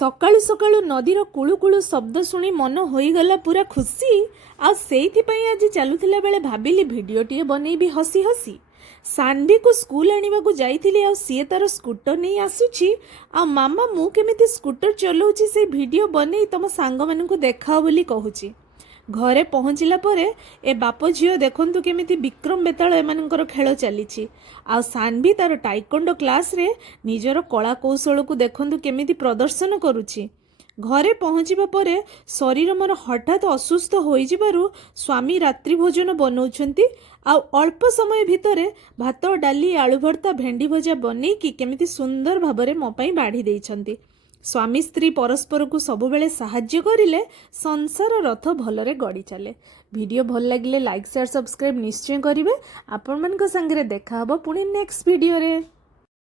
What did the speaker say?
सकाळू सकाळू नदीर कुळु कुळु शब्द शुणी मन होईगला पूरा खुशी। आ सेइथिपई आज चलुथिला बेले भाबिली भिडियोटिए बनैबी हसी हसी। सान्वी को स्कूल आनिबाकू जाइथिली आ सिए तार स्कूटर नहीं आसुछि। आ मामा मु केमिति स्कूटर चलाउछि से भिडियो बनै तम सांग मानकू देखाओ बोली कहूछि। घरे पहुँचला परे ए बाप झील देखंतु केमिति विक्रम बेताल एमानकर खेल चली। आ सान्वी तार टाइकोंडो क्लास रे निजर कला कौशल को देखंतु केमिति प्रदर्शन करुछि। घरे पहुँचवा परे शरीर मोर हठात असुस्थ होई जिबारु स्वामी रात्रि भोजन बनाउछंती। आ अल्प समय भितरे भात डाली आलू भर्ता भेंडी भजा बनैकी केमिति सुंदर भाबरे मो पई बाढ़ी देइछंती। स्वामी स्त्री परस्पर को सबुबेले साहाय्य करिले संसार रथ भलरे गड़ी चले। वीडियो भल लगिले लाइक शेयर सब्सक्राइब निश्चय करिवे। आपण मानक संगे देखा हबो पुणी नेक्स्ट वीडियो रे।